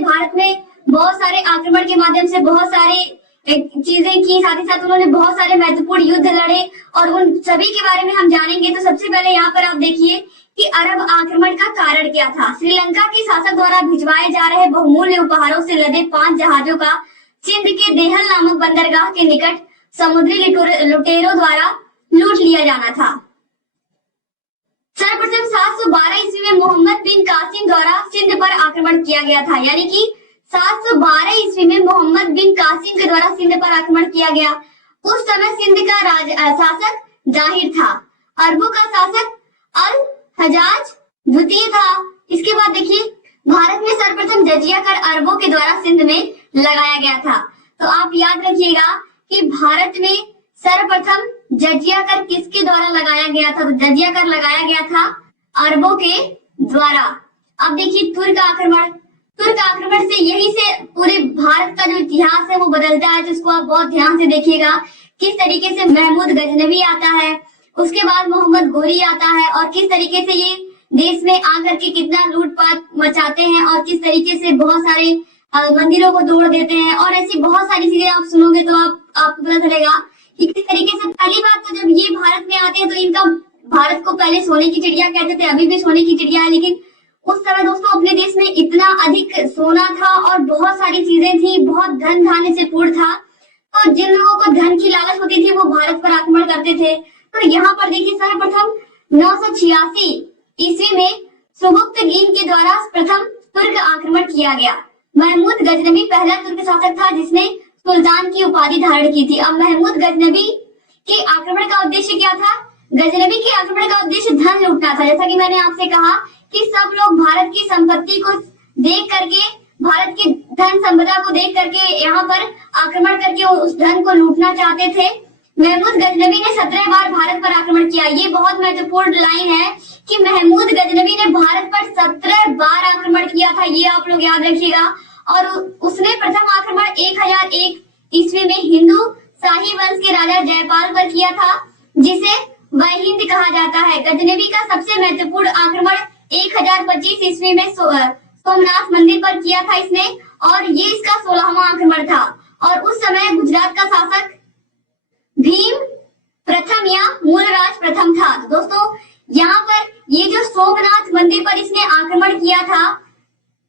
से भारत में बहुत सारे आक्रमण के माध्यम से बहुत सारे चीजें की, साथ ही साथ उन्होंने बहुत सारे महत्वपूर्ण युद्ध लड़े और उन सभी के बारे में हम जानेंगे। तो सबसे पहले यहाँ पर आप देखिए कि अरब आक्रमण का कारण क्या था। श्रीलंका के शासक द्वारा भिजवाए जा रहे बहुमूल्य उपहारों से लदे 5 जहाजों का सिंध के देहल नामक बंदरगाह के निकट समुद्री लुटेरों द्वारा लूट लिया जाना था। सर्वप्रथम 712 ईस्वी में मोहम्मद बिन कासिम द्वारा सिंध पर आक्रमण किया गया था, यानी कि 712 ईस्वी में मोहम्मद बिन कासिम के द्वारा सिंध पर आक्रमण किया गया। उस समय सिंध का शासक जाहिर था, अरबों का शासक अल हजाज द्वितीय था। इसके बाद देखिए भारत में सर्वप्रथम जजिया कर अरबों के द्वारा सिंध में लगाया गया था। तो आप याद रखिएगा कि भारत में सर्वप्रथम जजिया कर किसके द्वारा लगाया गया था? तो जजिया कर लगाया गया था अरबों के द्वारा। अब देखिए तुर्क आक्रमण से यही से पूरे भारत का जो इतिहास है वो बदलता है। तो इसको आप बहुत ध्यान से देखिएगा किस तरीके से महमूद गजनवी आता है, उसके बाद मोहम्मद गोरी आता है और किस तरीके से ये देश में आकर के कितना लूटपाट मचाते हैं और किस तरीके से बहुत सारे मंदिरों को तोड़ देते हैं और ऐसी बहुत सारी चीजें आप सुनोगे तो आपको पता चलेगा कि किस तरीके से। पहली बात तो जब ये भारत में आते हैं तो इनका भारत को पहले सोने की चिड़िया कहते थे, अभी भी सोने की चिड़िया है, लेकिन उस समय दोस्तों अपने देश में इतना अधिक सोना था और बहुत सारी चीजें थी, बहुत धन धान्य से पूर्ण था। तो जिन लोगों को धन की लालच होती थी वो भारत पर आक्रमण करते थे। तो यहाँ पर देखिए सर्वप्रथम 986 ईस्वी में सुबुक्तगीन के द्वारा प्रथम तुर्क आक्रमण किया गया। महमूद गजनवी पहला तुर्क शासक था जिसने सुल्तान की उपाधि धारण की थी। अब महमूद गजनवी के आक्रमण का उद्देश्य क्या था? गजनवी के आक्रमण का उद्देश्य धन लूटना था। जैसा कि मैंने आपसे कहा कि सब लोग भारत की संपत्ति को देख करके, भारत की धन संपदा को देख करके यहाँ पर आक्रमण करके उस धन को लूटना चाहते थे। महमूद गजनवी ने 17 बार भारत पर आक्रमण किया। ये बहुत महत्वपूर्ण लाइन है कि महमूद गजनवी ने भारत पर 17 बार आक्रमण किया था, ये आप लोग याद रखिएगा। और उसने प्रथम आक्रमण 1001 ईस्वी में हिंदू शाही वंश के राजा जयपाल पर किया था, जिसे वहिंद कहा जाता है। गजनवी का सबसे महत्वपूर्ण आक्रमण 1025 ईस्वी में सोमनाथ मंदिर पर किया था इसने, और ये इसका 16वां आक्रमण था। और उस समय गुजरात का शासक भीम प्रथम या मूलराज प्रथम था। दोस्तों यहाँ पर ये जो सोमनाथ मंदिर पर इसने आक्रमण किया था,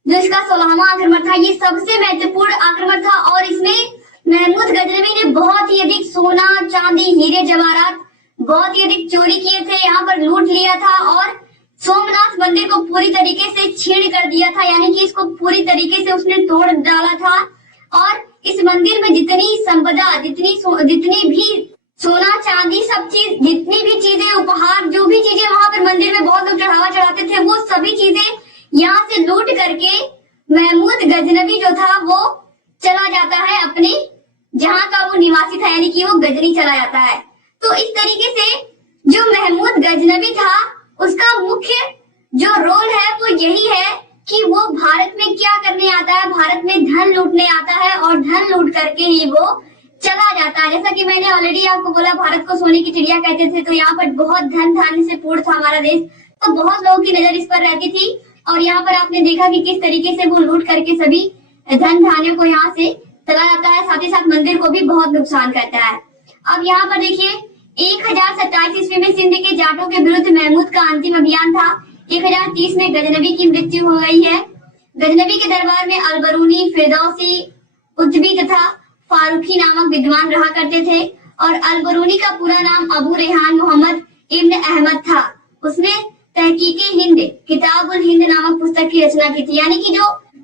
जो इसका 16वां आक्रमण था, ये सबसे महत्वपूर्ण आक्रमण था। और इसमें महमूद गजनवी ने बहुत ही अधिक सोना चांदी हीरे जवाहरात बहुत ही अधिक चोरी किए थे, यहाँ पर लूट लिया था और सोमनाथ मंदिर को पूरी तरीके से छीन कर दिया था, यानी कि इसको पूरी तरीके से उसने तोड़ डाला था। और इस मंदिर में जितनी संपदा, जितनी भी सोना चांदी सब चीज, जितनी भी चीजें, उपहार, जो भी चीजें वहां पर मंदिर में बहुत लोग चढ़ावा चढ़ाते थे, वो सभी चीजें यहाँ से लूट करके महमूद गजनवी जो था वो चला जाता है अपने जहाँ का वो निवासी था, यानी कि वो गजनी चला जाता है। तो इस तरीके से जो महमूद गजनवी था उसका मुख्य जो रोल है वो यही है कि वो भारत में क्या करने आता है, भारत में धन लूटने आता है और धन लूट करके ही वो चला जाता है। जैसा कि मैंने ऑलरेडी आपको बोला भारत को सोने की चिड़िया कहते थे, तो यहाँ पर बहुत धन धान्य से पूर्ण था हमारा देश, तो बहुत लोगों की नजर इस पर रहती थी। और यहाँ पर आपने देखा कि किस तरीके से वो लूट करके सभी धन धान्यों को यहाँ से चला जाता है, साथ ही साथ मंदिर को भी बहुत नुकसान करता है। अब यहाँ पर देखिए 1027 ईस्वी में सिंध के जाटों के विरुद्ध महमूद का अंतिम अभियान था। 1030 में गजनवी की मृत्यु हो गई है। गजनवी के दरबार में अलबरूनी, फिरदौसी, उतबी तथा फारूकी नामक विद्वान रहा करते थे। और अलबरूनी का पूरा नाम अबू रेहान मोहम्मद इब्न अहमद था। उसने तहकीके हिंद, किताबुल हिंद नामक पुस्तक की रचना की थी। यानी कि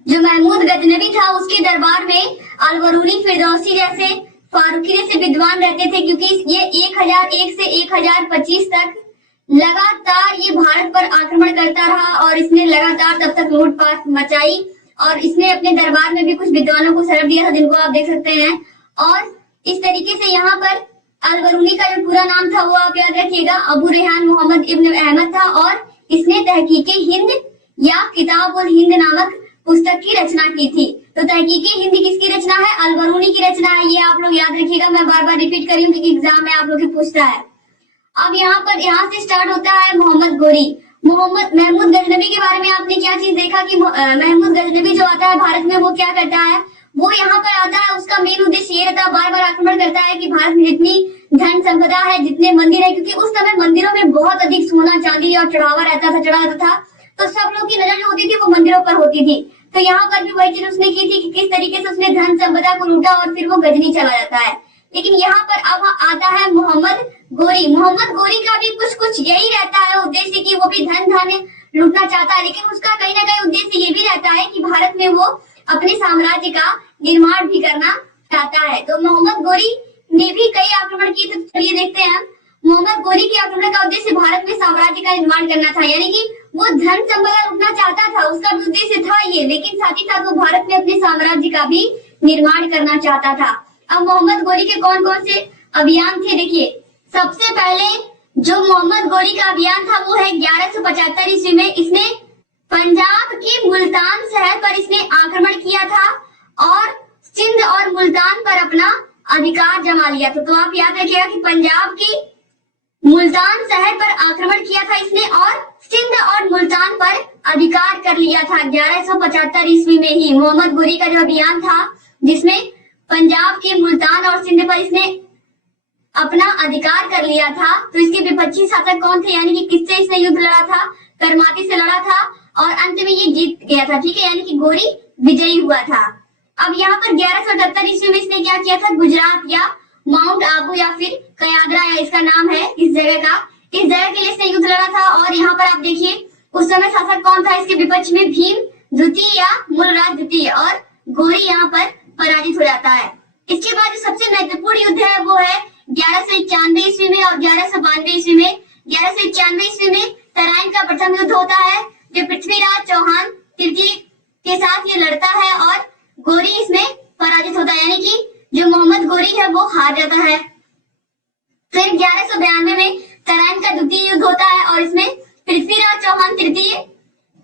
जो महमूद गजनवी था उसके दरबार में अलबरूनी, फिरदौसी जैसे, फारूकी जैसे विद्वान रहते थे, क्योंकि ये 1001 से 1025 तक लगातार ये भारत पर आक्रमण करता रहा और इसने लगातार तब तक लूटपाट मचाई। और इसने अपने दरबार में भी कुछ विद्वानों को शरण दिया था, जिनको आप देख सकते हैं। और इस तरीके से यहाँ पर अलबरूनी का जो पूरा नाम था वो आप याद रखिएगा, अबू रेहान मोहम्मद इब्न अहमद था। और इसने तहकीके हिंद या किताबुल हिंद नामक पुस्तक की रचना की थी। तो तहकीके हिंद किसकी रचना है? अलबरूनी की रचना है। ये आप लोग याद रखिएगा, मैं बार बार रिपीट कर रही हूँ क्योंकि एग्जाम में आप लोग पूछता है। अब यहाँ से स्टार्ट होता है मोहम्मद गोरी। मोहम्मद महमूद गजनबी के बारे में आपने क्या चीज देखा कि महमूद गजनबी जो आता है भारत में वो क्या करता है, वो यहाँ पर आता है, उसका मेन उद्देश्य ये रहता है, बार बार आक्रमण करता है कि भारत में जितनी धन संपदा है, जितने मंदिर है, क्योंकि उस समय मंदिरों में बहुत अधिक सोना चांदी और चढ़ा रहता था, तो सब लोग की नजर जो होती थी वो मंदिरों पर होती थी। तो यहाँ पर भी वही चीज उसने की थी कि किस तरीके से उसने धन संपदा को लूटा और फिर वो गजनी चला जाता है। लेकिन यहाँ पर अब आता है मोहम्मद गोरी। मोहम्मद गोरी का भी कुछ यही रहता है उद्देश्य कि वो भी धन लूटना चाहता है, लेकिन उसका कहीं ना कहीं उद्देश्य ये भी रहता है कि भारत में वो अपने साम्राज्य का निर्माण भी करना चाहता है। तो मोहम्मद गोरी ने भी कई आक्रमण किए, तो चलिए देखते हैं। मोहम्मद गोरी के आक्रमण का उद्देश्य भारत में साम्राज्य का निर्माण करना था, यानी कि वो धन संपदा लूटना चाहता था, उसका भी उद्देश्य था ये, लेकिन साथ ही साथ वो भारत में अपने साम्राज्य का भी निर्माण करना चाहता था। अब मोहम्मद गोरी के कौन कौन से अभियान थे, देखिए। सबसे पहले जो मोहम्मद गोरी का अभियान था वो है 1175 ईस्वी में। इसने पंजाब के मुल्तान शहर पर इसने आक्रमण किया था और सिंध और मुल्तान पर अपना अधिकार जमा लिया था। तो आप याद रखिएगा कि पंजाब के मुल्तान शहर पर आक्रमण किया था इसने और सिंध और मुल्तान पर अधिकार कर लिया था 1175 ईस्वी में ही। मोहम्मद गोरी का जो अभियान था जिसमें पंजाब के मुल्तान और सिंध पर इसने अपना अधिकार कर लिया था। तो इसके विपक्षी शासक कौन थे, यानी कि किससे इसने युद्ध लड़ा था, करमाती से लड़ा था और अंत में ये जीत गया था, ठीक है, यानी कि गोरी विजयी हुआ था। अब यहाँ पर 1178 ईस्वी में इसने क्या किया था, गुजरात या माउंट आबू या फिर कयादरा या इसका नाम है इस जगह का, इस जगह के लिए इसने युद्ध लड़ा था। और यहाँ पर आप देखिए उस समय शासक कौन था, इसके विपक्ष में भीम द्वितीय या मूलराज द्वितीय, और गोरी यहाँ पर पराजित हो जाता है। इसके बाद जो सबसे महत्वपूर्ण युद्ध है वो है 1191 ईस्वी में और 1192 ईस्वी में। 1191 ईस्वी में तराइन का प्रथम युद्ध होता है जो पृथ्वीराज चौहान तृतीय के साथ ये लड़ता है और गोरी इसमें पराजित होता है, यानी कि जो मोहम्मद गोरी है वो हार जाता है। फिर 1192 में तराइन का द्वितीय युद्ध होता है और इसमें पृथ्वीराज चौहान तृतीय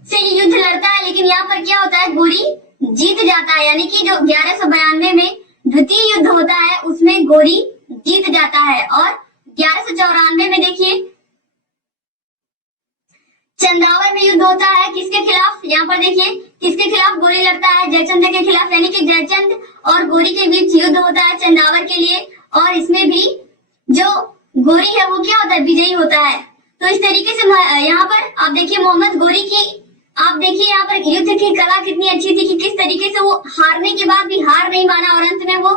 से ये युद्ध लड़ता है, लेकिन यहाँ पर क्या होता है, गोरी जीत जाता है, यानी कि जो 1192 में द्वितीय युद्ध होता है उसमें गोरी जीत जाता है। और 1194 में देखिए चंदावल में युद्ध होता है, किसके खिलाफ, यहाँ पर देखिए किसके खिलाफ गोरी लड़ता है, जयचंद के खिलाफ, यानी कि जयचंद और गोरी के बीच युद्ध होता है चंदावल के लिए, और इसमें भी जो गोरी है वो क्या होता है, विजयी होता है। तो इस तरीके से यहाँ पर आप देखिए मोहम्मद गोरी की, आप देखिए यहाँ पर युद्ध की कला कितनी अच्छी थी कि किस तरीके से वो हारने के बाद भी हार नहीं माना और अंत में वो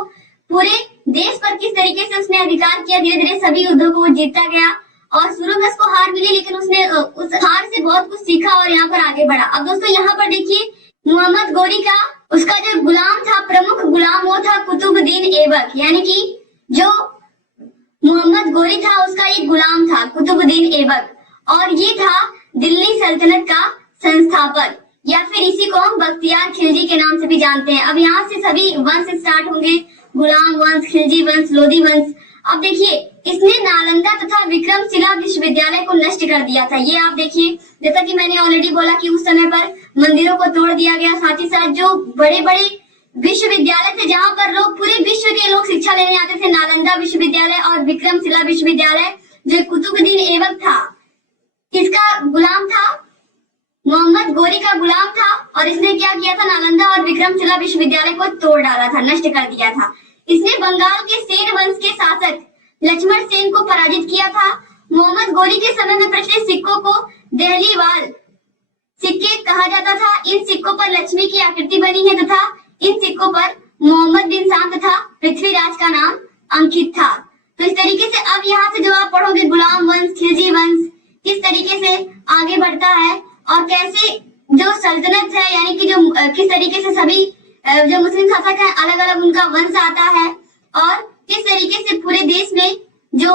पूरे देश पर किस तरीके से उसने अधिकार किया। धीरे धीरे सभी युद्धों को वो जीतता गया और शुरू में उसको हार मिली, लेकिन उसने उस हार से बहुत कुछ सीखा और यहाँ पर आगे बढ़ा। अब दोस्तों यहाँ पर देखिए मोहम्मद गोरी का उसका जो गुलाम था, प्रमुख गुलाम, वो था कुतुबुद्दीन ऐबक, यानी कि जो मोहम्मद गोरी था उसका एक गुलाम था कुतुबुद्दीन ऐबक, और ये था दिल्ली सल्तनत का संस्थापक, या फिर इसी को हम बख्तियार खिलजी के नाम से भी जानते हैं। अब यहाँ से सभी वंश स्टार्ट होंगे, गुलाम वंश, खिलजी वंश, लोधी वंश। अब देखिए इसने नालंदा तथा विक्रमशिला विश्वविद्यालय को नष्ट कर दिया था। ये आप देखिए, जैसा कि मैंने ऑलरेडी बोला कि उस समय पर मंदिरों को तोड़ दिया गया, साथ ही साथ जो बड़े बड़े विश्वविद्यालय थे जहाँ पर लोग पूरे विश्व के लोग शिक्षा लेने आते थे, नालंदा विश्वविद्यालय और विक्रमशिला विश्वविद्यालय, जो कुतुबुद्दीन ऐबक था, किसका गुलाम था, मोहम्मद गोरी का गुलाम था, और इसने क्या किया था, नालंदा और विक्रमशिला विश्वविद्यालय को तोड़ डाला था, नष्ट कर दिया था। इसने बंगाल के सेन वंश के शासक लक्ष्मण सेन को पराजित किया था। मोहम्मद गोरी के समय में प्रचलित सिक्कों को दहलीवाल सिक्के कहा जाता था। इन सिक्कों पर लक्ष्मी की आकृति बनी है तथा इन सिक्कों पर मोहम्मद बिन साम तथा पृथ्वीराज का नाम अंकित था। तो इस तरीके से अब यहाँ से जो आप पढ़ोगे गुलाम वंश, खिलजी वंश किस तरीके से आगे बढ़ता है और कैसे जो सल्तनत है, यानी कि जो किस तरीके से सभी जो मुस्लिम शासक है अलग अलग उनका वंश आता है, और किस तरीके से पूरे देश में जो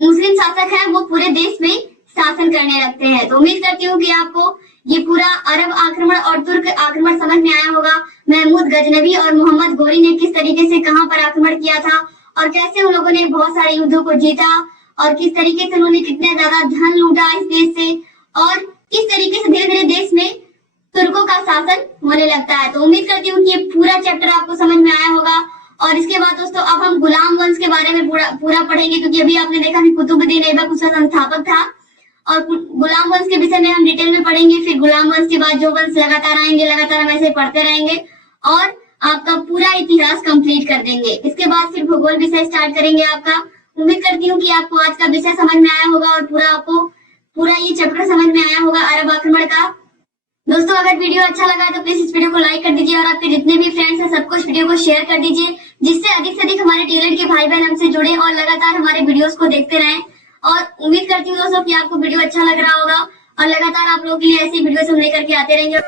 मुस्लिम शासक है वो पूरे देश में शासन करने लगते हैं। तो उम्मीद करती हूँ कि आपको ये पूरा अरब आक्रमण और तुर्क आक्रमण समझ में आया होगा। महमूद गजनबी और मोहम्मद गोरी ने किस तरीके से कहां पर आक्रमण किया था और कैसे उन लोगों ने बहुत सारे युद्धों को जीता और किस तरीके से उन्होंने कितना ज्यादा धन लूटा इस देश से, और किस तरीके से धीरे धीरे देश में तुर्कों का शासन होने लगता है। तो उम्मीद करती हूँ कि ये पूरा चैप्टर आपको समझ में आया होगा। और इसके बाद दोस्तों अब हम गुलाम वंश के बारे में पूरा पढ़ेंगे, क्योंकि अभी आपने देखा कि कुतुबुद्दीन ऐबक उसका संस्थापक था। और गुलाम वंश के विषय में हम डिटेल में पढ़ेंगे। फिर गुलाम वंश के बाद जो वंश लगातार आएंगे, लगातार हम ऐसे पढ़ते रहेंगे और आपका पूरा इतिहास कंप्लीट कर देंगे। इसके बाद फिर भूगोल विषय स्टार्ट करेंगे आपका। उम्मीद करती हूँ कि आपको आज का विषय समझ में आया होगा और पूरा ये चैप्टर समझ में आया होगा अरब आक्रमण का। दोस्तों अगर वीडियो अच्छा लगा तो प्लीज इस वीडियो को लाइक कर दीजिए और आपके जितने भी फ्रेंड्स हैं सबको इस वीडियो को शेयर कर दीजिए, जिससे अधिक से अधिक हमारे टैलेंट के भाई बहन हमसे जुड़े और लगातार हमारे वीडियोस को देखते रहें। और उम्मीद करती हूँ दोस्तों कि आपको वीडियो अच्छा लग रहा होगा और लगातार आप लोगों के लिए ऐसी वीडियोस हम लेकर के आते रहेंगे।